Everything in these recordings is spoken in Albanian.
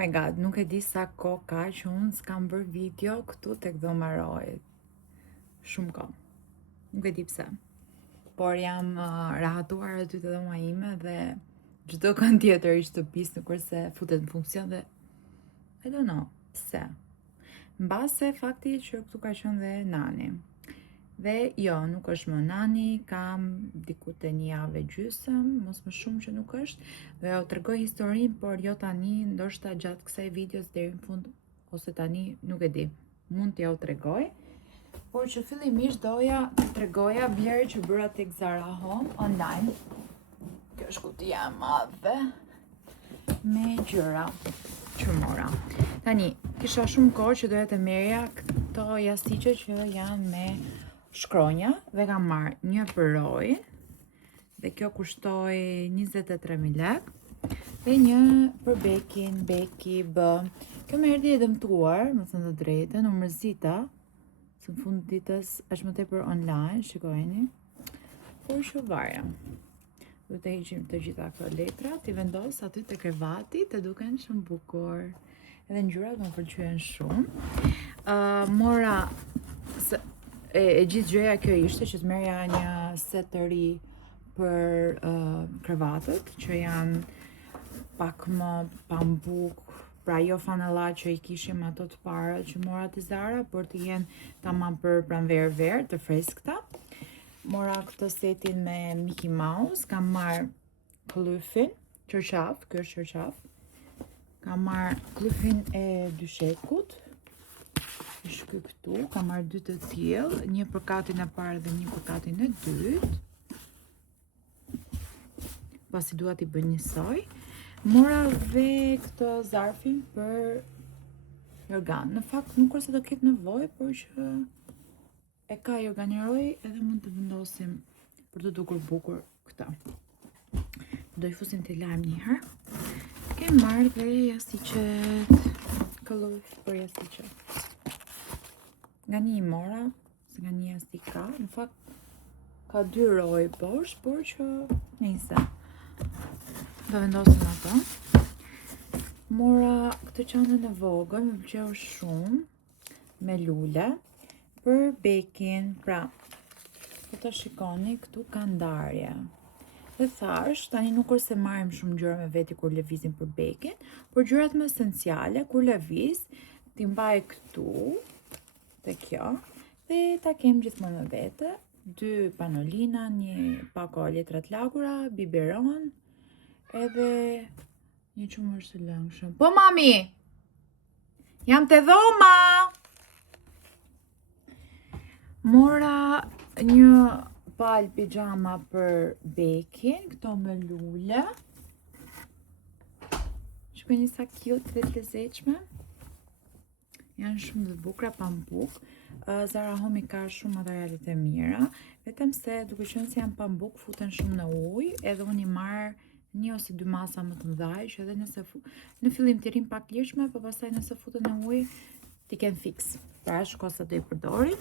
My god, nuk e di sa kohë ka që unë s'kam bërë video këtu tek Dhoma Rojit. Shumë kohë. Nuk e di pse. Por jam rahatuar aty te dhoma ime dhe çdo kënd tjetër i shtëpisë nëse futet në funksion dhe I don't know pse. Mbase fakti që këtu ka qenë dhe nani. Dhe jo, nuk është më nani, kam diku te 1 javë gjysëm, mos më shumë që nuk është, dhe o tregoj historinë, por jo tani, ndoshta gjatë kësaj videos deri në fund, ose tani, nuk e di, mund t'ja u tregoj. Por që fillimisht doja të tregoja vlerë që bëra tek Zara Home online. Kjo është kutia e madhe me gjëra që mora. Tani, kisha shumë kohë që doja të merrja këto jastiqe që janë me shkronja dhe kam marrë një për Rojin dhe kjo kushtoi 23.000 lekë dhe një për Bekin, Beki B. Kjo më erdhi e dëmtuar, më thënë të drejtën, u mërzita së në fund ditës është më tepër online, shikojeni, por që varja. Du të heqim të gjitha këto letra, t'i vendos aty të krevati, të duken shumë bukur. Edhe ngjyrat më pëlqyen shumë. Mora e gjithë gjëja kjo ishte që të merja një set të ri për krevatët, që janë pak më pambuk, pra jo fanellat që I kishim ato të para që mora te Zara, por të jenë tamam për pranverë të freskëta. Mora këtë setin me Mickey Mouse, kam marrë klyfin, qërqaf, kjo është qërqaf. Kam marrë klyfin e dyshekut, është këtu, kam marrë 2 të tillë, një për katin e parë dhe një për katin e dytë. Pasi dua t'i bëj njësoj. Mora dhe këtë zarfin për jorgan. Në fakt nuk është se do ketë nevojë, por që e ka jorganiroj edhe mund të vendosim për të dukur bukur këta. Do I fusim të lajm një herë. Kem marrë dhe jastiqet, këlluf për jastiqet. Nga një I mora, se nga një jastik ka, në fakt ka 2 roj poshtë, por që nejse. Do vendosim ato. Mora këtë çantën e vogël, më pëlqeu shumë, me lule, për Bekin, pra, këto shikoni, këtu ka ndarje. Dhe thash, tani nuk është se marrim shumë gjëra me veti kur lëvizim për Bekin, por gjërat më esenciale kur lëviz, t'i mbaj këtu, te kjo, dhe ta kem gjithmonë me vete, 2 panolina, një pako letrat lagura, biberon, edhe një qumër të lëngshëm. Po mami! Jam te dhoma! Mora një palë pijama për Bekin, këto me lule. Shikoni sa cute dhe të lezetshme. Janë shumë të bukura, pambuk. Zara Home ka shumë materialet e mira, vetëm se duke qenë se janë pambuk futen shumë në ujë, edhe unë I marr 1 ose 2 masa më të mëdha, që edhe nëse në fillim të rin pak lirshme, por pastaj nëse futen në ujë ti ken fix. Pra shkosa do I përdorin.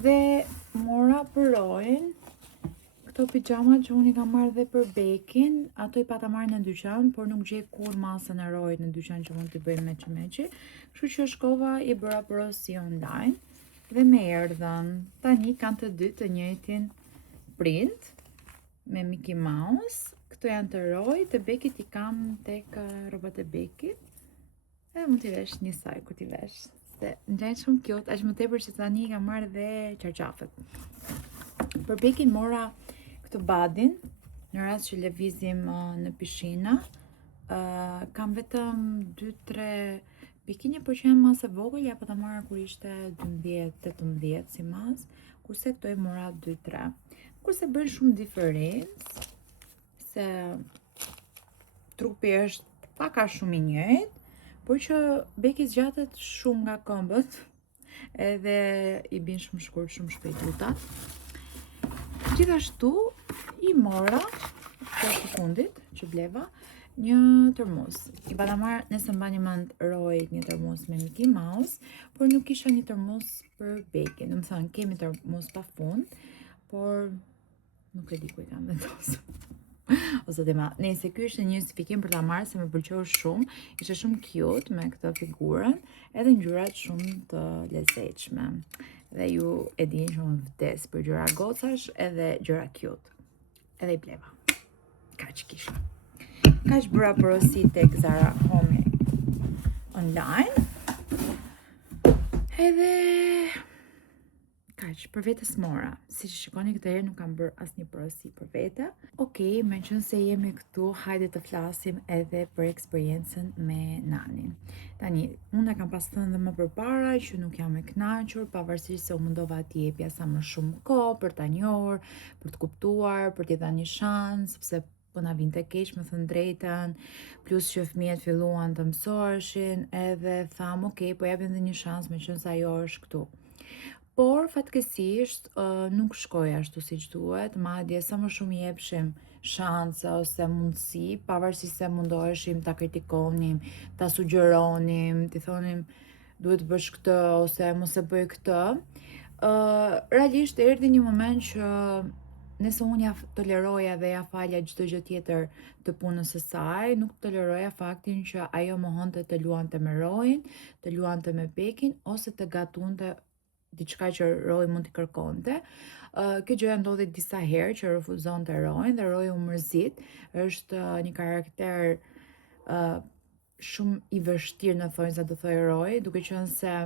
Dhe mora për Rojin këto pijamat që unë I kam marrë dhe për Bekin, ato I pata marrë në dyqan, por nuk gjej kur masën e Rojit në dyqan që mund t'i bëjmë meqi. Kështu që shkova I bëra porosi online dhe me erdhën. Tani kanë të dy të njëjtin print me Mickey Mouse. Këto janë të Rojit, të Bekit I kam tek rrobat e Bekit. Edhe mund t'i vesh njësoj kur t'i vesh. Se ngjajnë shumë cute, aq më tepër që tani kam marrë dhe qarqafet. Për Bekin mora këtë badin, në rast që lëvizim në pishina, kam vetëm 2-3 bikinje, por që janë masë vogël, ja pa ta marrë kur ishte 12-18 si masë, kurse këto I mora 2-3. Kurse bën shumë diferencë, se trupi është paka shumë I njëjtë, por që Beki zgjatet shumë nga këmbët, edhe I bin shumë shkurt, shumë shpejt lutat. Gjithashtu I mora, kjo është I fundit që bleva, një termos. I pata marrë, nëse mbani mend Rojit, një termos me Mickey Mouse, por nuk kisha një termos për Bekin. Do të thënë kemi termos pafund, por nuk e di ku I kam vendosur. ose tema. Nëse ky ishte një justifikim për ta marrë se më pëlqeu shumë, ishte shumë cute me këtë figurën, edhe ngjyrat shumë të lezetshme. Dhe ju e dini që unë vdes për gjëra gocash edhe gjëra cute. Edhe I bleva. Kaq kisha. Kaq bëra porosi tek Zara Home online. Edhe kaq, për vetës mora. Si që shikoni këtë herë nuk kam bërë asnjë porosi për vete. Okej, me qenë se jemi këtu, hajde të flasim edhe për eksperiencën me nanin. Tani, unë e kam pas thënë dhe më përpara që nuk jam e kënaqur, pavarësisht se u mundova t'i jepja sa më shumë kohë për ta njohur, për të kuptuar, për t'i dhënë një shans, sepse po na vinte keq, me thënë drejtën, plus që fëmijët filluan të mësoheshin, edhe tham, okej, po japim edhe një shans me qenë se ajo është këtu. Por fatkesisht nuk shkoi ashtu siç duhet, madje sa më shumë I jepshim shanse ose mundësi, pavarësisht se mundoheshim ta kritikonim, ta sugjeronim, t'i thonim duhet të bësh këtë ose mos e bëj këtë. Realisht erdhi një moment që nëse unë ja toleroja dhe ja falja çdo gjë tjetër të punës së saj, nuk toleroja faktin që ajo mohonte të luante me Roin, të luante me Bekin ose të gatunte diçka që Roy mund t'i kërkonte. Kjo gjëja ndodhi disa herë që refuzonte Roy dhe Roy u mërzit. Është një karakter shumë I vështirë në thonjza do thojë Roy, duke qenë se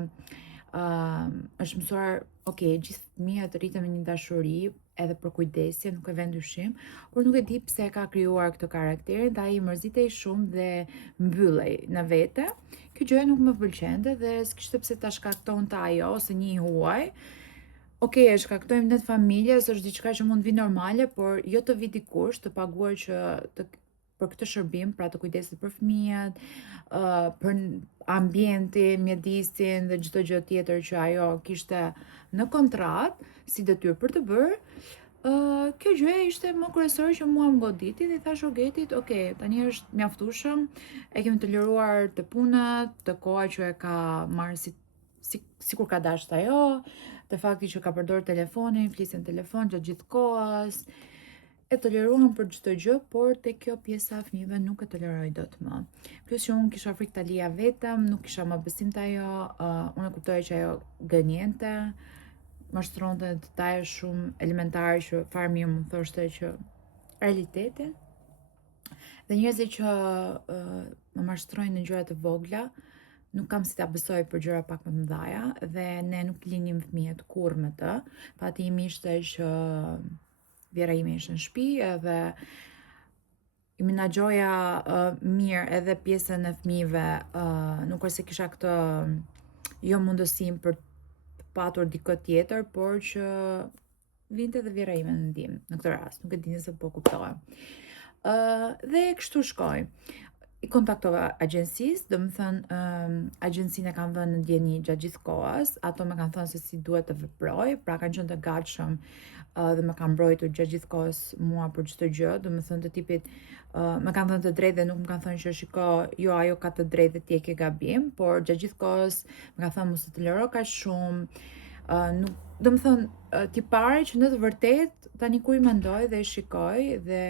është mësuar, gjithë fëmijët rriten me një dashuri edhe për kujdesje, nuk e vën dyshim, por nuk e di pse ka krijuar këtë karakterin dhe ai mërzitej shumë dhe mbyllej në vete. Kjo gjë nuk më pëlqente dhe s'kishte pse ta shkaktonte ajo ose një I huaj. E shkaktojmë ne të familjes, është diçka që mund vi normale, por jo të vi dikush të paguar që për këtë shërbim, pra të kujdeset për fëmijët, për ambientin, mjedisin dhe çdo gjë tjetër që ajo kishte në kontratë si detyrë për të bërë. Kjo gjë ishte më kryesore që mua më goditi dhe I thash Ogetit, tani është mjaftueshëm, e kemi të liruar të punët, të koha që e ka marrë sikur ka dashur ajo, të fakti që ka përdorur telefonin, flisën telefon gjatë gjithë kohës, e toleruam për çdo gjë, por tek kjo pjesa fëmijëve nuk e toleroj dot më. Plus që unë kisha frikë ta lija vetëm, nuk kisha më besim te ajo, unë e kuptoja që ajo gënjente, mashtronte detaje shumë elementare që fare mirë më thoshte që realitetin. Dhe njerëzit që më mashtrojnë në gjëra të vogla, nuk kam si ta besoj për gjëra pak më të mëdha dhe ne nuk linim fëmijët kurrë me të. Patimi ishte që vjera ime ishte në shtëpi edhe I menaxhoja mirë edhe pjesën e fëmijëve, nuk është se kisha këtë jo mundësinë për patur dikë tjetër, por që vinte dhe vjera ime në ndihmë në këtë rast, nuk e dini se po kuptohem. Dhe kështu shkoj. I kontaktova agjencisë, do më thënë agjencinë e kam vënë në ndjeni gjatë gjithë kohës, ato më kanë thënë se si duhet të veproj, pra kanë qenë të gatshëm dhe më kanë mbrojtur gjatë gjithë kohës mua për çdo gjë, do më thënë të tipit më kanë thënë të drejtë dhe nuk më kanë thënë që shiko, jo ajo ka të drejtë dhe ti e ke gabim, por gjatë gjithë kohës më kanë thënë mos të lero kaq shumë, nuk, do më thënë ti pare që në të vërtet tani kur I mendoj dhe I shikoj dhe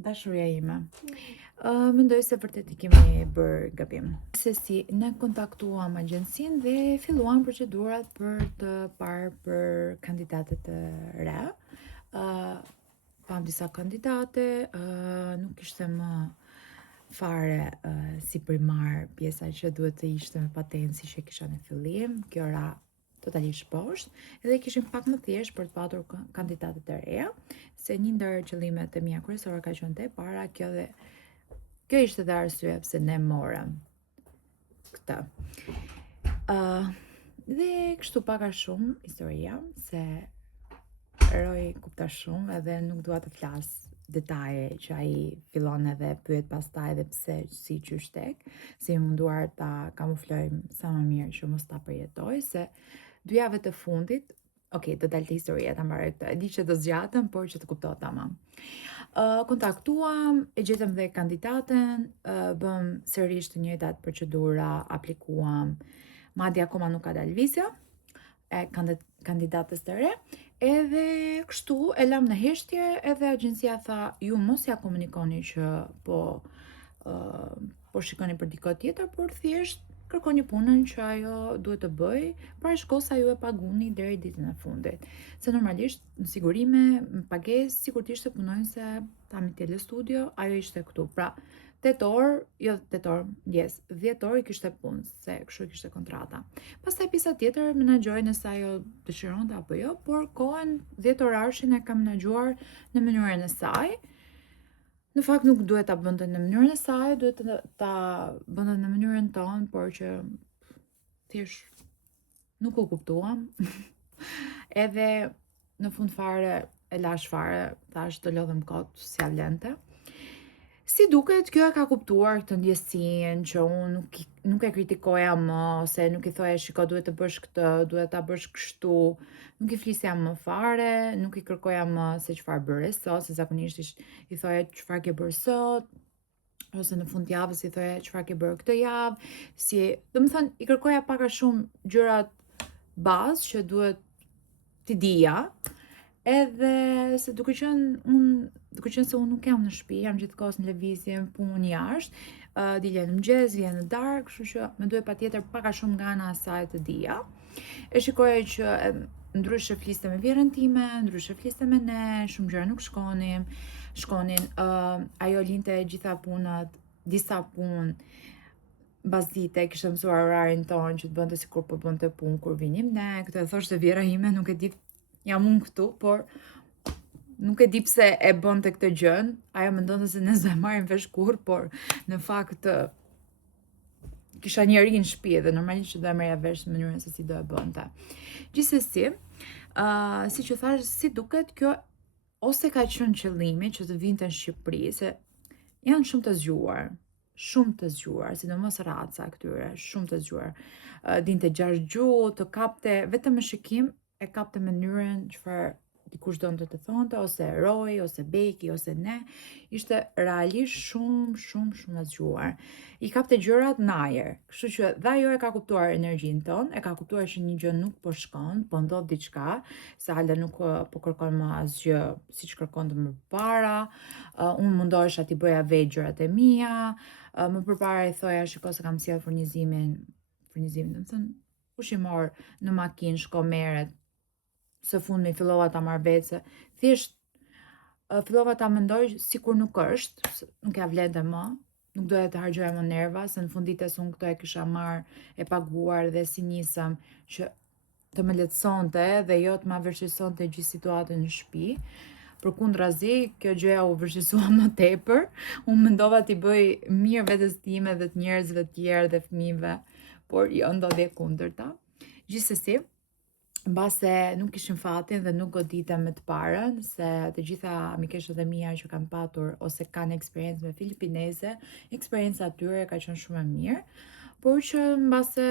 dashuria ime. Mendoj se vërtet I kemi bërë gabim. Se si, ne kontaktuam agjencinë dhe filluan procedurat për të parë për kandidatet të re. Pam disa kandidate, nuk ishte më fare si primar pjesa që duhet të ishte me patencë si që kisha në fillim, kjo ra totalisht poshtë, edhe kishim pak më thjesht për të patur kandidatet e reja, se një ndër qëllimet e mia kryesore ka qenë te para, kjo ishte dhe arsye pse ne morëm këtë. Dhe kështu pak a shumë historia, se Roy kupta shumë edhe nuk dua të flas detaje që ai fillon edhe pyet pastaj dhe pse si qysh tek, se I munduar ta kamuflojmë sa më mirë që mos ta përjetoj, se 2 javët e fundit, do dalte historia ta mbaroj këtë. E di që do zgjatem, por që të kuptohet tamam. Kontaktuam, e gjetëm dhe kandidaten, bëm sërish të njëjtat procedura, aplikuam, madje akoma nuk ka dalë vizja. e kandidatës të re, edhe kështu e lam në heshtje, edhe agjencia tha, ju mos ja komunikoni që po shikoni për dikot tjetër, por thjesht kërkoni punën që ajo duhet të bëj, para shkos sa ju e paguni deri ditën e fundit. Se normalisht në sigurime, në pagesë, sikur të ishte punonjëse tami telestudio, ajo ishte këtu. Pra, 10 orë i kishte punë, se kështu i kishte kontrata. Pastaj pjesa tjetër menaxhoi nëse ajo dëshironte apo jo, por kohën 10 orarshin e kam menaxhuar në mënyrën e saj. Në fakt nuk duhet ta bënte në mënyrën e saj, duhet ta bënte në mënyrën tonë, por që thjesht nuk u kuptuam. Edhe në fund fare e lash fare, thash të lodhem kot si avlente. Si duket, kjo e ka kuptuar këtë ndjesinë që unë nuk e kritikoja më, ose nuk i thoja shiko duhet të bësh këtë, duhet ta bësh kështu, nuk i flisja më fare, nuk i kërkoja më se çfarë bëre sot, se zakonisht i thoja çfarë ke bërë sot, ose në fund javës i thoja çfarë ke bërë këtë javë, domethënë i kërkoja pak a shumë gjërat bazë që duhet t'i dija. Edhe se duke qenë se unë nuk jam në shtëpi, jam gjithkohës në lëvizje, punë jashtë, dilja në mëngjes, vjen në darkë, kështu që më duhet patjetër pak a shumë nga ana e saj të dija. E shikoja që ndryshe fliste me vjerën time, ndryshe fliste me ne, shumë gjëra nuk shkonin, ajo linte gjitha punët, disa punë bazite, kishte mësuar orarin tonë që të bënte sikur po bënte punë kur vinim ne, këtë e thoshte vjera ime, nuk e di, jam unë këtu, por nuk e di pse e bënte këtë gjën, ajo mendonte se ne s'do e marrim vesh kurrë, por në fakt kisha njëri në shtëpi dhe normalisht që do e merrja vesh në mënyrën se si do e bënte. Gjithsesi, siç u thash, si duket kjo ose ka qenë qëllimi që të vinte në Shqipëri, se janë shumë të zgjuar, sidomos raca këtyre, shumë të zgjuar. Dinte 6 gjuhë, të kapte vetëm me shikim, e kapte mënyrën çfarë dikush donte të thonte, ose eroi, ose beki, ose ne, ishte realisht shumë e zgjuar. I kapte gjërat në ajër, kështu që dhe ajo e ka kuptuar energjinë tonë, e ka kuptuar që një gjë nuk po shkon, po ndodh diçka, se Alda nuk po kërkon më asgjë siç kërkonte më parë. Unë mundohesha t'i bëja vetë gjërat e mia. Më përpara i thoja shiko se kam sjell furnizimin, domethënë ushqimor në makinë, shko merret. Së fundmi fillova ta marr vetë, se thjesht fillova ta mendoj sikur nuk është, nuk ja vlente më, nuk doja të harxhoja më nerva, se në fundites unë këto e kisha marr, e paguar dhe si nisëm që të më lehtësonte dhe jo të ma vërshësonte gjithë situatën në shtëpi. Përkundrazi, kjo gjëja u vërshësua më tepër, unë mendova t'i bëj mirë vetes time dhe të njerëzve tjerë dhe fëmijëve, por jo, ndodhi e kundërta. Gjithsesi, mbase nuk kishim fatin dhe nuk goditem me të parën, se të gjitha mikeshët e mia që kanë patur ose kanë eksperiencë me filipineze, eksperjenca atyre ka qenë shumë e mirë, por që mbase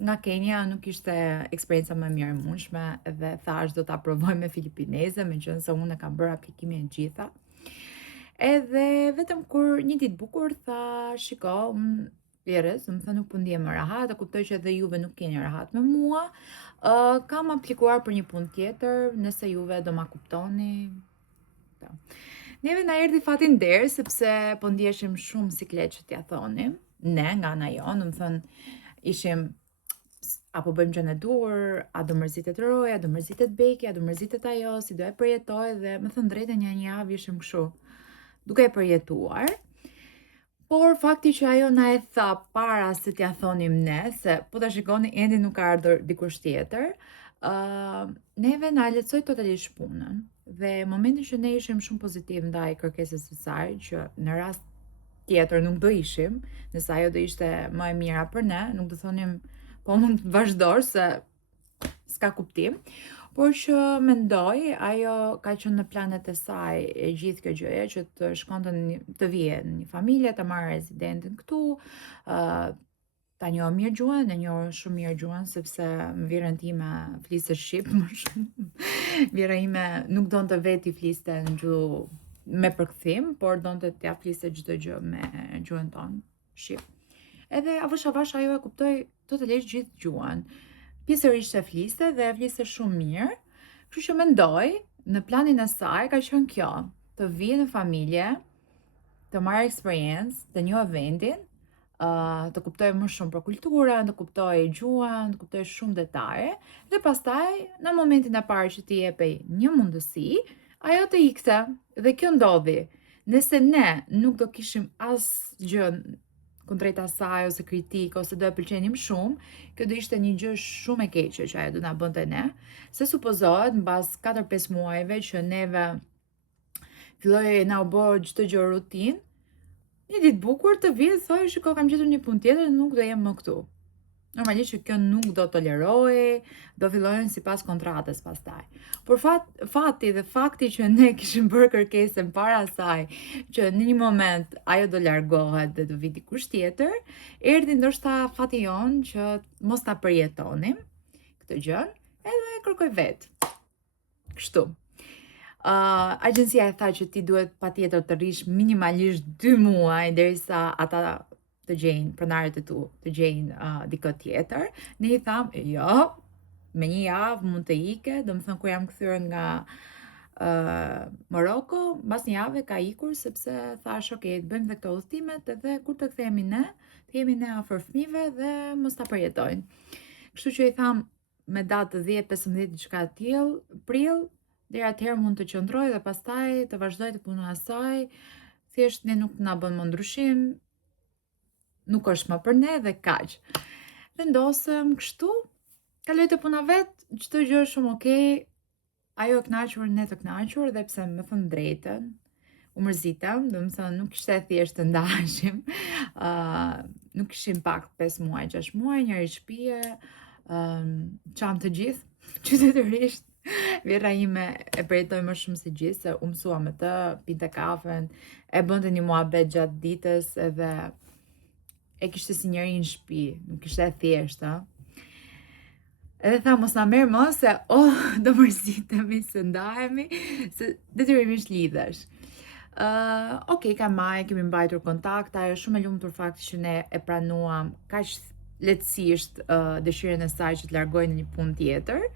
nga Kenia nuk ishte eksperienca më mirë e mundshme dhe thash do ta provoj me filipineze, meqense unë e kam bërë aplikimin e gjitha. Edhe vetëm kur një ditë bukur tha, shiko, unë Vjerës, më thë nuk po ndihem më rahat, e kuptoj që edhe juve nuk keni rahat me mua. Kam aplikuar për një punë tjetër, nëse juve do ma kuptoni. Neve na erdhi fatin derë, sepse po ndjeshim shumë siklet që t'ja thonim. Ne, nga ana jonë, më thënë, ishim apo bëjmë gjën e dur, a do mërzitet Roy, a do mërzitet Beki, a do mërzitet ajo, si do e përjetoj, dhe më thënë drejtë një javë ishim kështu, duke e përjetuar. Por fakti që ajo na e tha para se t'ja thonim ne, se po ta shikoni ende nuk ka ardhur dikush tjetër, neve na lehtësoi totalisht punën. Dhe momentin që ne ishim shumë pozitiv ndaj kërkesës së saj, që në rast tjetër nuk do ishim, nëse ajo do ishte më e mira për ne, nuk do thonim po mund të vazhdosh se s'ka kuptim. Por që mendoj, ajo ka qenë në planet e saj e gjithë kjo gjëje, që të shkonte të vije në një familje, të marrë rezidentin këtu, ta njohë mirë gjuhën, e njohë shumë mirë gjuhën, sepse më vjerën time fliste shqip më shumë. Vjera ime nuk donte veti fliste në gjuhë me përkthim, por donte t'ja fliste çdo gjë me gjuhën tonë shqip. Edhe avash ajo e kuptoi totalisht gjithë gjuhën. pjesërisht e fliste dhe e fliste shumë mirë, kështu që mendoj, në planin e saj ka qenë kjo, të vijë në familje, të marrë eksperiencë, të njohë vendin, të kuptoj më shumë për kulturën, të kuptoj gjuhën, të kuptoj shumë detaje, dhe pastaj, në momentin e parë që t'i jepej një mundësi, ajo të ikte, dhe kjo ndodhi. Nëse ne nuk do kishim asgjë kundrejt asaj ose kritik ose do e pëlqenim shumë, kjo do ishte një gjë shumë e keqe që ajo do na bënte ne, se supozohet mbas 4-5 muajve që neve filloi na u bë çdo gjë rutinë, një ditë bukur të vijë thojë shiko kam gjetur një punë tjetër dhe nuk do jem më këtu. Normalisht që kjo nuk do tolerohej, do fillojnë sipas kontratës pastaj. Por fati dhe fakti që ne kishim bërë kërkesën para asaj, që në një moment ajo do largohet dhe do vi dikush tjetër, erdhi ndoshta fati jon që mos ta përjetonim këtë gjë, edhe kërkoj vetë. Kështu. Agjencia e tha që ti duhet patjetër të rish minimalisht 2 muaj derisa ata të gjejnë pronarët e tu, të gjejnë dikë tjetër. Ne i tham, jo, me 1 javë mund të ike, do më thënë kur jam kthyer nga Moroko, mbas 1 jave ka ikur sepse thash, ok, të bëjmë dhe këto udhëtimet edhe kur të kthehemi ne, të jemi ne afër fëmijëve dhe mos ta përjetojnë. Kështu që i tham me datë 10-15 diçka të tillë, prill, deri atëherë mund të qëndroj dhe pastaj të vazhdoj të punoj asaj, thjesht ne nuk na bën më ndryshim, nuk është më për ne dhe kaq. Vendosëm kështu, kaloj të puna vet, çdo gjë është shumë okay, ajo e kënaqur, ne të kënaqur, dhe pse më thënë drejtën, u mërzitëm, do të thënë nuk ishte thjesht të ndaheshim, nuk kishim pak 5 muaj, 6 muaj, njëri shtëpie, çam të gjithë, qytetërisht. Vjera ime e përjetoj më shumë se gjithë, se u mësua me të, pinte kafen, e bënte një muhabet gjatë ditës edhe e kishte si njëri në shtëpi, nuk ishte e thjeshtë, Edhe tha mos na merr më se do mërzitemi se ndahemi, se detyrimisht lidhesh. Okej, ka maj, kemi mbajtur kontakt, ajo shumë e lumtur fakti që ne e pranuam kaq lehtësisht dëshirën e saj që të largojë në një punë tjetër,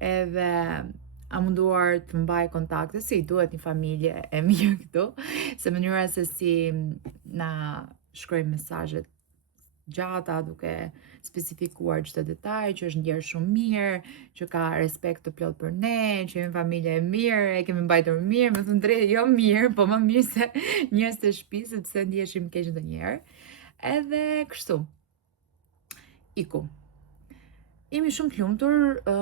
edhe a munduar të mbaj kontakte, se i duhet një familje e mirë këtu, se mënyra se si na shkrojnë mesazhet gjata duke specifikuar çdo detaj, që është ndjerë shumë mirë, që ka respekt të plot për ne, që jemi familje e mirë, e kemi mbajtur mirë, me thënë drejtë, jo mirë, po më mirë se njerëz të shtëpisë, sepse ndjeshim keq ndonjëherë. Edhe kështu. Iku. Jemi shumë të lumtur,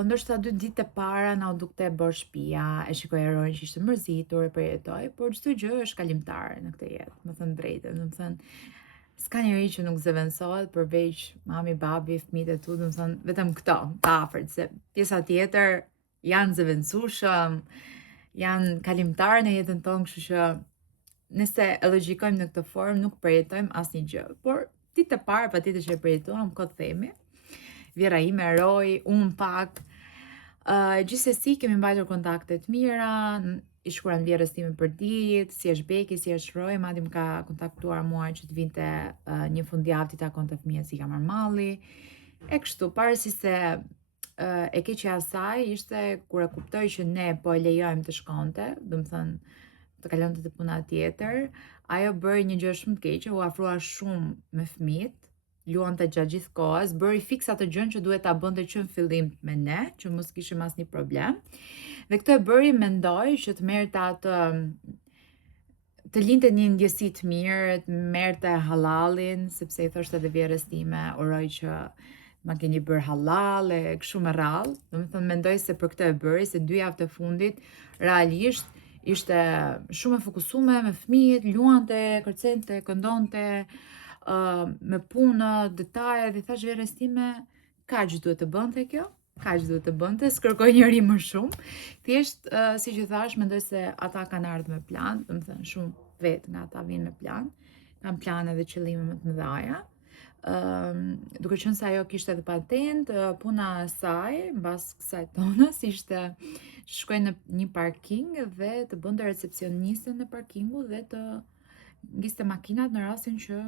ndoshta 2 ditë e para na u dukte e bërë shtëpia, e shikoj Eroin që ishte mërzitur, e përjetoj, por çdo gjë është kalimtare në këtë jetë, më thënë drejtë, do të thënë s'ka njeri që nuk zëvendësohet përveç mami, babi, fëmijët e tu, do të thënë vetëm këto, të afërt, se pjesa tjetër janë zëvendësueshëm, janë kalimtar në jetën tonë, kështu që nëse e logjikojmë në këtë formë nuk përjetojmë asnjë gjë. Por ditë e parë patjetër që e përjetuam, këtë themi. Vjera ime, Eroi, unë pak. Gjithsesi kemi mbajtur kontakte të mira, i shkruan vjerës time për ditë, si është Beki, si është Roy, madje më ka kontaktuar mua që të vinte një fundjavë të takonte fëmijën si ka marrë malli. E kështu, parësi se e keqja e saj ishte kur e kuptoi që ne po e lejojmë të shkonte, do të thënë të kalonte te puna tjetër, ajo bëri një gjë shumë të keqe, u afrua shumë me fëmijët, luante gjatë gjithë kohës, bëri fiks atë gjën që duhet ta bënte që në fillim me ne, që mos kishim asnjë problem. Dhe këtë e bëri mendoj që të merrte atë të linte një ndjesi të mirë, të merrte hallalin, sepse i thoshte edhe vjerës time, uroj që ma keni bërë halal e kështu me radhë. Domethënë mendoj se për këtë e bëri, se 2 javë të fundit realisht ishte shumë e fokusuar me fëmijët, luante, kërcente, këndonte, me punë, detaje, dhe thash vjerës time, kaq duhet të bënte kjo, kaq duhet të bënte, s'kërkoj njëri më shumë. Thjesht, si që thash, mendoj se ata kanë ardhur me plan, domethënë shumë vetë nga ata vinë me plan, kanë plane dhe qëllime më të mëdha. Duke qenë se ajo kishte edhe patent, puna e saj, mbas kësaj tonës, ishte shkoj në një parking dhe të bënte recepcioniste në parkingu dhe të ngiste makinat në rastin që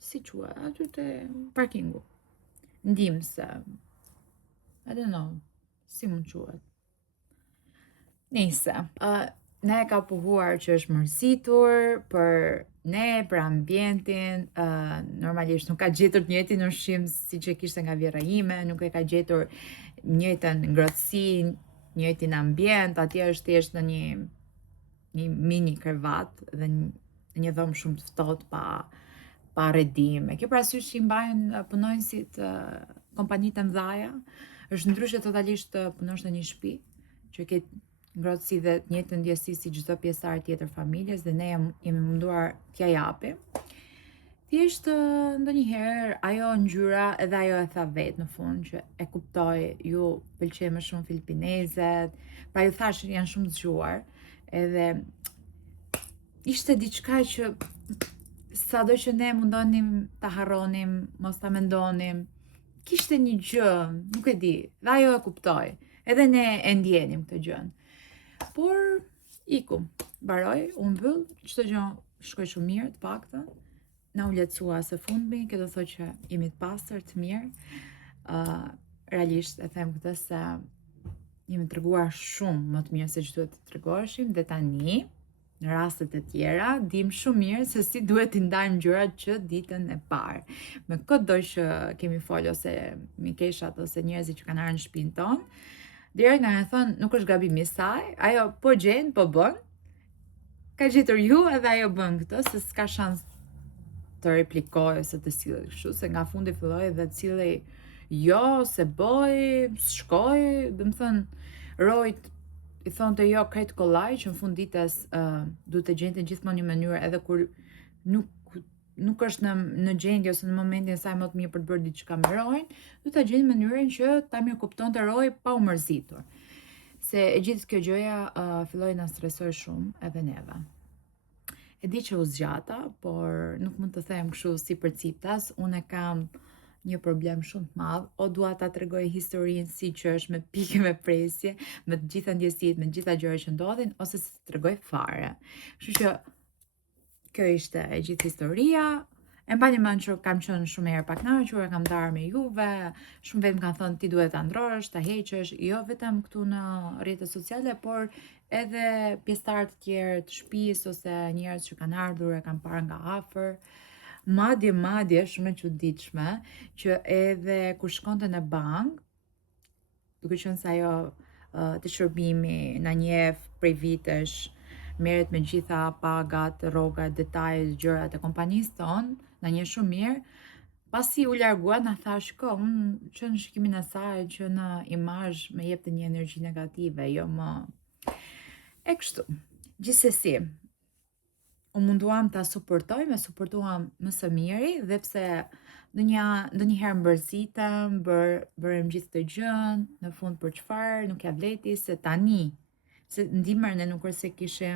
si quhet aty te parkingu. Ndihmëse, I don't know, si mund quhet. Nise, ne ka pohuar që është mërzitur për ne, për ambientin, normalisht nuk ka gjetur të njëjtin ushqim si që kishte nga vjera ime, nuk e ka gjetur njëjtën ngrohtësi, njëjtin ambient, atje është thjesht në një mini krevat dhe një dhomë shumë të ftohtë pa rredim. E ke parasysh që i mbajnë punonësit kompanitë e mëdha, është ndryshe totalisht të punosh në një shtëpi që ke ngrohtësi dhe të njëjtën ndjesi si çdo pjesëtar tjetër familjes dhe ne jemi munduar t'ja japim. Thjesht ndonjëherë ajo ngjyra edhe ajo e tha vetë në fund që e kuptoj, ju pëlqej më shumë filipinezet, pra ju thash janë shumë zgjuar, edhe ishte diçka që sado që ne mundonim ta harronim, mos ta mendonim, kishte një gjë, nuk e di, dhe ajo e kuptoj, edhe ne e ndjenim këtë gjën. Por iku, mbaroi, u mbyll, çdo gjë shkoi shumë mirë, të paktën. Na u lehtësua së fundmi, kjo do thotë që jemi të pastër, të mirë. Realisht e them këtë se jemi treguar shumë më të mirë se ç'duhet të tregoheshim dhe tani në rastet e tjera dim shumë mirë se si duhet t'i ndajmë gjërat që ditën e parë. Me çdo që kemi folë ose mikeshat ose njerëzit që kanë ardhur në shtëpinë tonë, direkt na e thonë nuk është gabimi i saj, ajo po gjen, po bën. Ka gjetur ju edhe ajo bën këtë, se s'ka shans të replikoj ose të sillet kështu, se nga fundi filloi dhe të sillej jo, se bëj, s'shkoj, do të thënë, rojt i thonte jo krejt kollaj, që në fund ditës duhet të gjente gjithmonë një mënyrë edhe kur nuk është në gjendje ose në momentin e saj më të mirë për të bërë diçka me rojin, duhet ta gjejnë mënyrën që ta mirëkuptonte roj pa u mërzitur. Se e gjithë kjo gjëja filloi na stresoj shumë edhe neve. E di që u zgjata, por nuk mund të them kështu si përciptas, unë kam një problem shumë të madh, o dua ta tregoj historinë si që është me pikë me presje, me të gjitha ndjesitë, me të gjitha gjërat që ndodhin, ose si të tregoj fare. Kështu që kjo ishte e gjithë historia. E mbani mend që kam qenë shumë herë pa kënaqur, kam ndarë me juve, shumë vetë më kanë thënë ti duhet ta ndrosh, ta heqësh, jo vetëm këtu në rrjetet sociale, por edhe pjesëtarë të tjerë të shtëpisë ose njerëz që kanë ardhur e kanë parë nga afër. Madje shumë e çuditshme që edhe kur shkonte në bankë, duke qenë se ajo të shërbimi na njeh prej vitesh, merret me gjitha pagat, rrogat, detajet, gjërat e kompanisë tonë, na njeh shumë mirë. Pasi u largua, na tha shiko, unë që në shikimin e saj, që në imazh më jepte një energji negative, jo më e kështu. Gjithsesi, u munduam ta suportoj, me suportuam më së miri, dhe pse ndonjëherë mbërzitem, bërëm gjithë të gjën, në fund për çfarë, nuk ja vleti, se tani, se ndimër ne nuk është se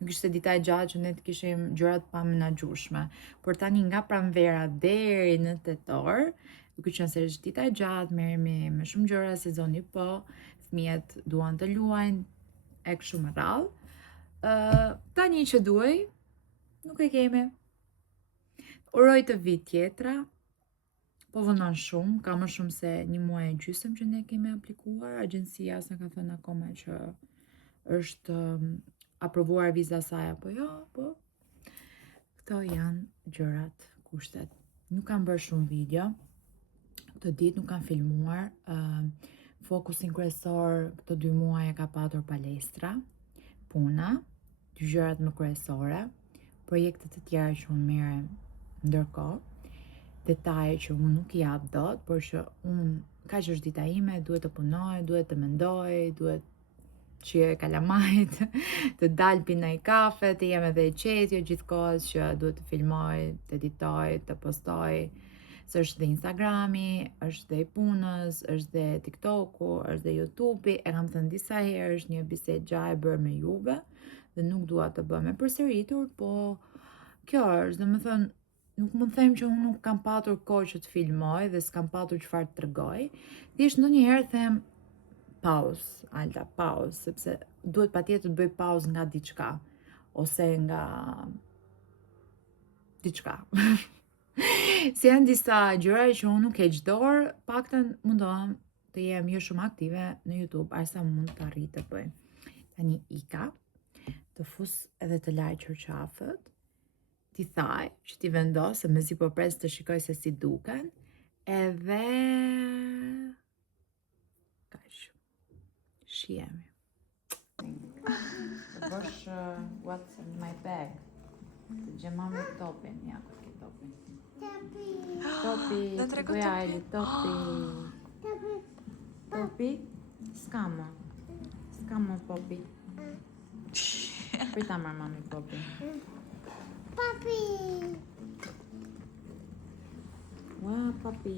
nuk ishte dita e gjatë që ne të kishim gjërat pa menaxhueshme, por tani nga pranvera deri në tetor, duke qenë se është dita e gjatë, merremi me shumë gjëra, sezoni po, fëmijët duan të luajnë, e kështu me radhë. Tani që duaj, nuk e kemi. Uroj të vit tjetra, po vonon shumë, ka më shumë se 1 muaj e gjysmë që ne kemi aplikuar, agjencia s'na ka thënë akoma që është aprovuar viza saj apo jo, po këto janë gjërat, kushtet. Nuk kam bërë shumë video, këtë ditë nuk kam filmuar, fokusin kryesor këto 2 muaj e ka patur palestra, puna, dy gjërat më kryesore, projektet e tjera që unë merrem ndërkohë, detaje që unë nuk i jap dot, por që unë kaq është dita ime, duhet të punoj, duhet të mendoj, duhet që kalamajt, të dalë pi ndonjë kafe, të jem edhe e qetë, jo gjithkohës që duhet të filmoj, të editoj, të postoj, se është dhe Instagrami, është dhe i punës, është dhe TikToku, është dhe YouTube-i, e kam thënë disa herë, është një bisedë gjatë e bërë me juve, dhe nuk dua të bëhem e përsëritur, po kjo është, domethënë, nuk mund të them që unë nuk kam patur kohë që të filmoj dhe s'kam patur çfarë të tregoj. Thjesht ndonjëherë them pauzë, Alta, pauzë, sepse duhet patjetër të bëj pauzë nga diçka ose nga diçka. Se janë disa gjëra që unë nuk heq dorë, paktën mundohem të jem jo shumë aktive në YouTube, asa mund të arrit të bëj. Tani ika, të fus edhe të laj qërqafët, ti thaj që ti vendosë, me zi po pres të shikoj se si duken, edhe... Kash, shihemi. Të bësh what's in my bag. Të gjemame topin, ja, ku ke topin. Topi, të bëja Eli, topi. Topi? S'kamo. S'kamo popi. Prita marr mami popi. Papi! Wow, papi.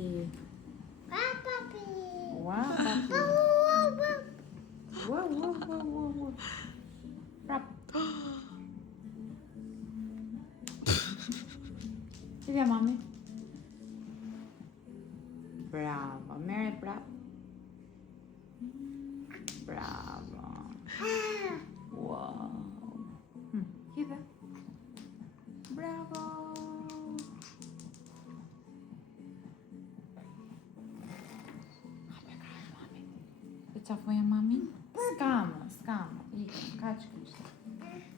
Papi! Wow, papi. Wow, wow, wow, wow, wow. Prap. Via mami. Bravo, mere prap. Bravo. Wow. Hidhe. Bravo. Hape kraj mami. Të qafoja mami? S'kamo. Ika, ka që kishtë.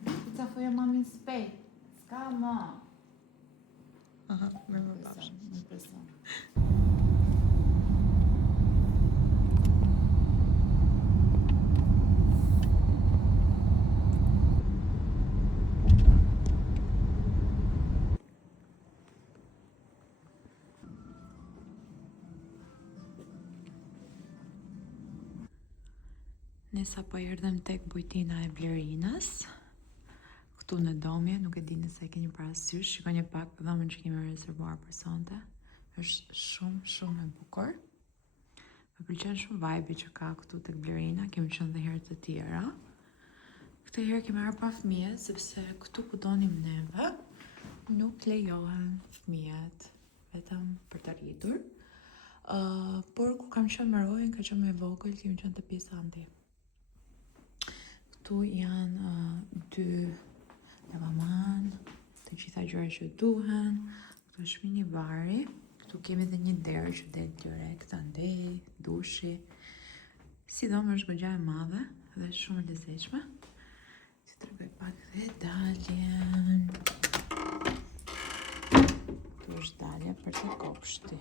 Të qafoja mami s'pej. S'kamo. Aha, me më bashkë. Më preson. Nesa po erdhem tek bujtina e Blerinës. Këtu në domje, nuk e di nëse e keni parasysh, shikoni pak dhomën që kemi rezervuar për sonte. Është shumë e bukur. Më pëlqen shumë vibe që ka këtu tek Blerina, kemi qenë dhe herë të tjera. Këtë herë kemi marrë pa fëmijë, sepse këtu ku donim neve, nuk lejohen fëmijët, vetëm për të rritur. Por ku kam qenë me Rojën, ka qenë me vogël, kemi qenë të pjesanti. Këtu janë dy lavaman, të gjitha gjëra që duhen. Këtu është mini bari. Këtu kemi dhe një derë që del direkt andej, dushi. Sidomos është goxha e madhe dhe shumë e lezetshme. Që tregoj pak dhe daljen. Këtu është dalja për të kopshti.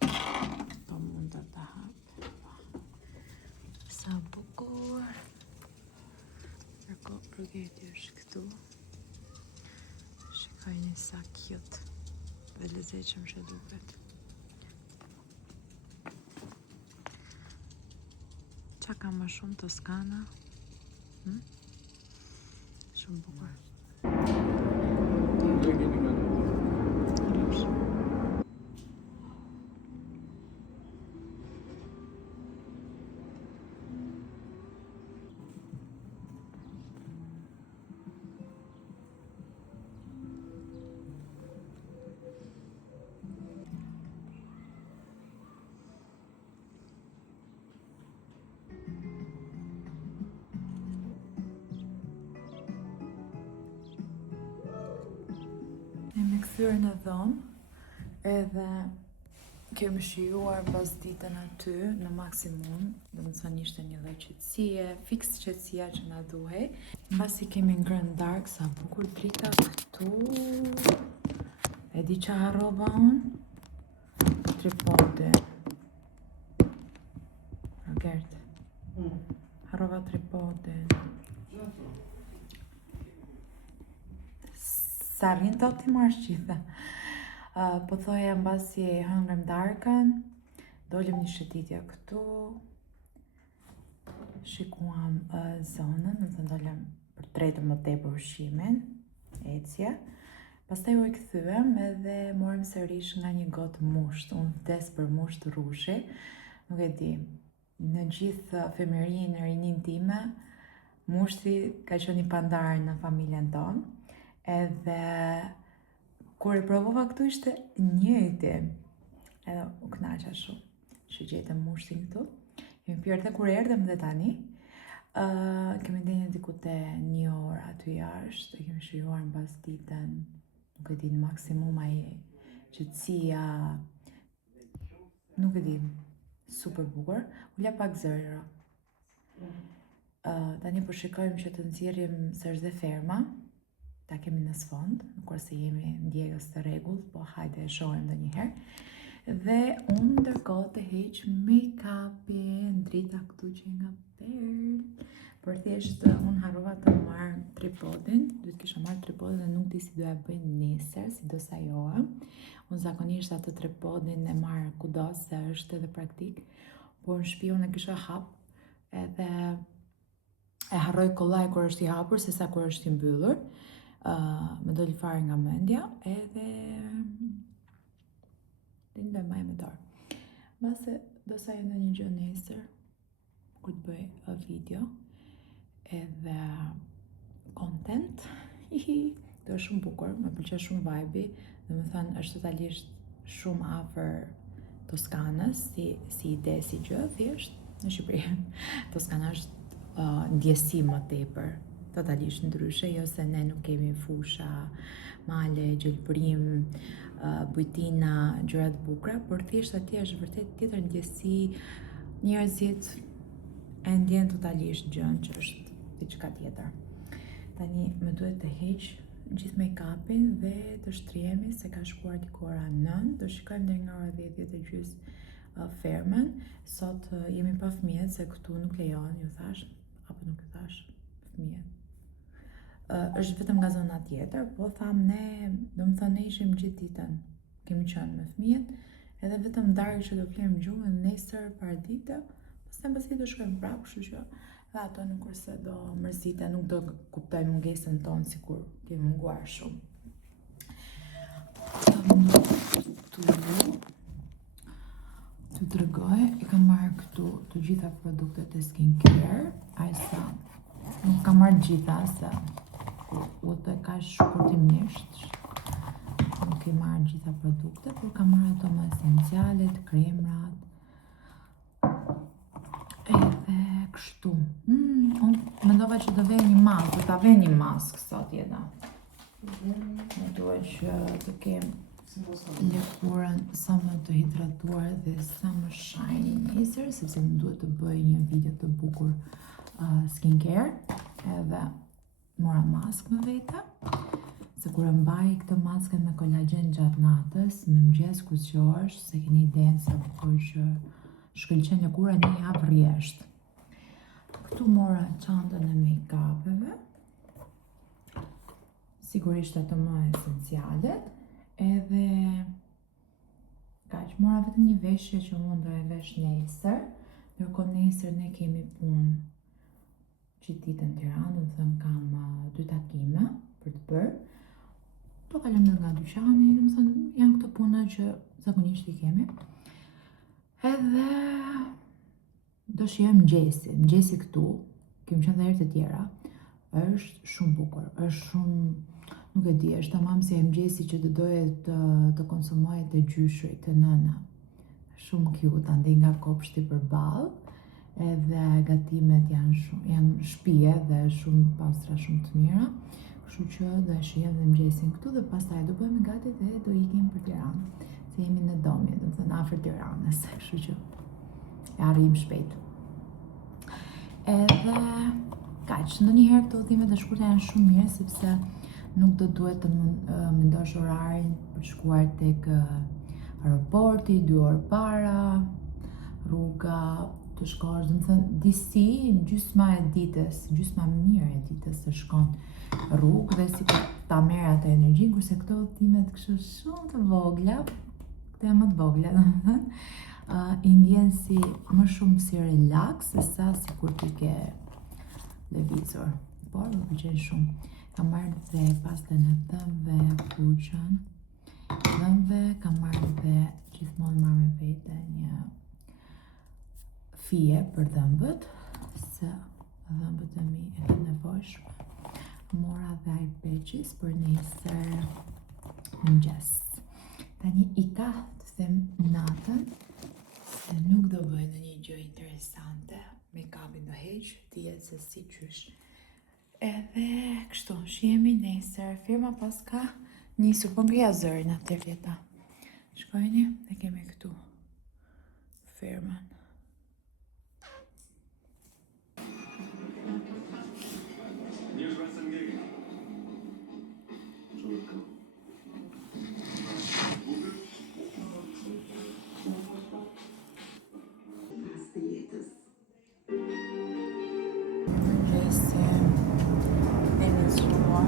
Këto mund të hap. Sa bukur. Kërko rrugeti është këtu. Shikojni sa cute dhe lezetshëm që duket. Qa ka më shumë Toskana? Shumë bukur. Jemi kthyer në dhomë, edhe kemi shijuar mbas ditën aty në maksimum, do të thënë ishte një lloj qetësie, fiks qetësia që na duhej. Mbasi kemi ngrënë darkë, sa bukur drita këtu. E di që harrova unë? Tripode. Robert. Harrova tripode. Sa rrin të ti marrë shqithe. Po thoja mbasi e hëngrëm darkën, dolëm një shëtitja këtu, shikuam zonën, në të ndolëm për tretë më tepër ushqimin, ecje. Pastaj u e kthyem edhe morëm sërish nga një gotë musht, unë vdes për musht rrushi, nuk e di, në gjithë femirinë e rinin time, mushti ka qenë i pandar në familjen tonë, edhe kur e provova këtu ishte njëjti, edhe u kënaqa shumë që gjetëm mushtin këtu. Kemi pirë dhe kur erdhem dhe tani, kemi ndenjë diku te 1 orë aty jashtë, e kemi shijuar mbas ditën, nuk e di, në maksimum ai qetësia, nuk e di, super bukur. Ula pak zëra. Tani po shikojmë që të nxjerrim se është dhe ferma. Ta kemi në sfond, kur se jemi ndjekës të rregullt, po hajde e shohim ndonjëherë. Dhe unë ndërkohë të heq make-upin, drita këtu që nga perl. Por thjesht unë harrova të marr tripodin, duhet kisha marr tripodin dhe nuk di si doja bëj nesër, si do sajoha. Unë zakonisht atë tripodin e marr kudo se është edhe praktik, por në shtëpi unë e kisha hap edhe e harroj kollaj kur është i hapur sesa kur është i mbyllur. Me doli fare nga mendja edhe lindoj maj me dorë. Mbase do sa e ndonjë gjë nesër kur të bëj video edhe content. Do është shumë bukur, më pëlqen shumë vibe-i, domethënë është totalisht shumë afër Toskanës, si ide, si gjë, thjesht në Shqipëri. Toskana është ndjesi më tepër, totalisht ndryshe, jo se ne nuk kemi fusha, male, gjelbërim, bujtina, gjërat bukura, por thjesht atje është vërtet tjetër ndjesi, njerëzit e ndjen totalisht gjën që është diçka tjetër. Tani më duhet të heq gjithë make-upin dhe të shtrihemi se ka shkuar diku ora 9, do shikojmë deri nga ora 10:30 fermën. Sot jemi pa fëmijët se këtu nuk lejohen, ju thash, apo nuk ju thash, fëmijët. Është vetëm nga zona tjetër, po tham ne, domethënë ne ishim gjithë ditën, kemi qenë me fëmijët, edhe vetëm darkë që do flim gjuhën nesër paradite, pastaj mbasi do shkojmë prapë, kështu që dhe ato nuk kurse do mërziten, nuk do kuptoj mungesën tonë sikur kemi munguar shumë. Të tregoj, i kam marrë këtu të gjitha produktet e skincare, ajsa nuk kam marrë gjitha se u të ka shkurtimisht, nuk i marrë gjitha produkte, por kam marrë ato më esencialet, kremrat, edhe kështu. Unë mendova që do vej një mask, do ta vej një mask sot jeta. Më duhet që të kem lëkurën sa më të hidratuar dhe sa më shiny nesër, sepse më duhet të bëj një video të bukur skincare, edhe mora mask me vete, se kur e mbaj këtë maskën me kolagen gjatë natës, në mëngjes kur zgjohesh, se keni idenë sa bukur që shkëlqen lëkura një javë rresht. Këtu mora çantën e make-upeve, sigurisht ato më esencialet, edhe kaq, mora vetëm një veshje që unë do e vesh nesër, ndërkohë nesër ne kemi punë ditën Tiranë, do të thënë kam 2 takime për të bërë. Do kalojmë nga dyqani, do të thënë janë këto puna që zakonisht i kemi. Edhe do shijojmë mëngjesi këtu, kemi qenë dhe herë të tjera, është shumë bukur, është shumë, nuk e di, është tamam si e mëngjesi që të doje të konsumoj të gjyshrit, të nëna. Shumë cute, andej nga kopshti përballë. Edhe gatimet janë shtëpie dhe shumë pastra, shumë të mira, kështu që do e shijem dhe mëngjesin këtu dhe pastaj do bëhemi gati dhe do ikim për Tiranë, se jemi në Domje, do të thënë afër Tiranës, kështu që e arrijm shpejt. Edhe kaq, ndonjëherë këto udhimet e shkurta janë shumë mirë sepse nuk do duhet të mendosh orarin për të shkuar tek aeroporti 2 orë para, rruga të shkosh, do të thënë disi gjysma mirë e ditës të shkon rrugë dhe si ta merr atë energji, kurse këto udhimet kështu shumë të vogla, këto janë më të vogla, domethënë, i ndjen si më shumë si relaks sesa sikur ti ke lëvizur. Por më pëlqen shumë. Kam marrë dhe pastën e dhëmbëve, kuqën, dhëmbëve, kam marrë dhe gjithmonë marr me vete një fije për dhëmbët, se dhëmbët e mi e kanë nevojshme. Mora dhe iPadjes për nesër mëngjes. Tani i ka të them natën, se nuk do bëj ndonjë gjë interesante, make-upin do heq, dihet se si qysh. Edhe kështu, shihemi nesër, firma pas ka nisur, po ngreja zërin atë vjeta. Shkojni dhe kemi këtu firmën. pensuar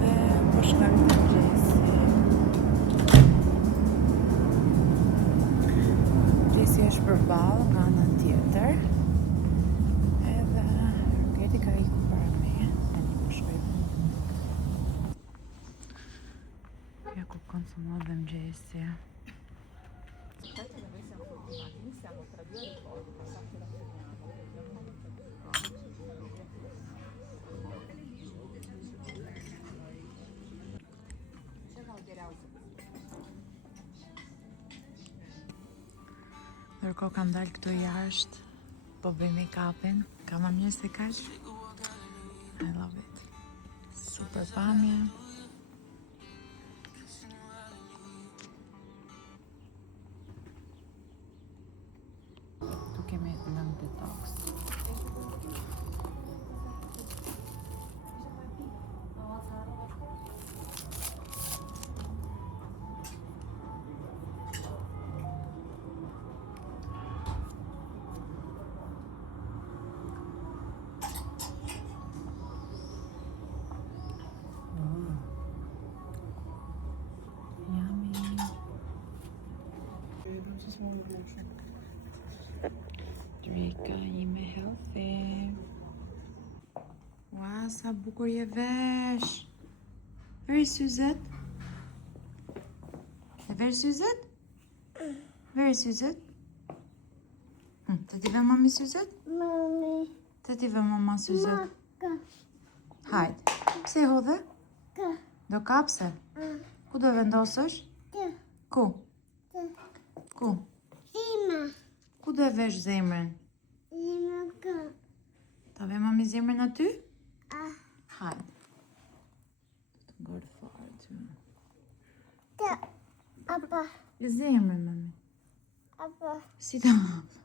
dhe po shkojmë të Gjesi. Gjesi është përballë nga anën tjetër. Edhe Rogeti ka ikur para meje. Tani po shkojmë. Ja ku konsumodhem Gjesi. Ndërkohë kam dalë këtu jashtë, po bëj make-upin, ka më mirë se kaq. I love it. Super pamje. Tu kemi lëng detox. Drika ime healthy. Ua, sa bukur je vesh. Veri syzet. E veri syzet? Veri syzet? Të t'i ve mami syzet? Mami. Të t'i ve mama syzet? Ka. Hajde. Pse i hodhe? Ka. Do kapse? Ku do vendosësh? Ka. Ku? Ka. Ku? Sima. Ku do e vesh zemrën? Sima ka. Ta ve mami zemrën aty? Ah. Hajde. Të ngorë fare ty. Ka. Apa. E zemrën, mami. Apa. Si ta hapë?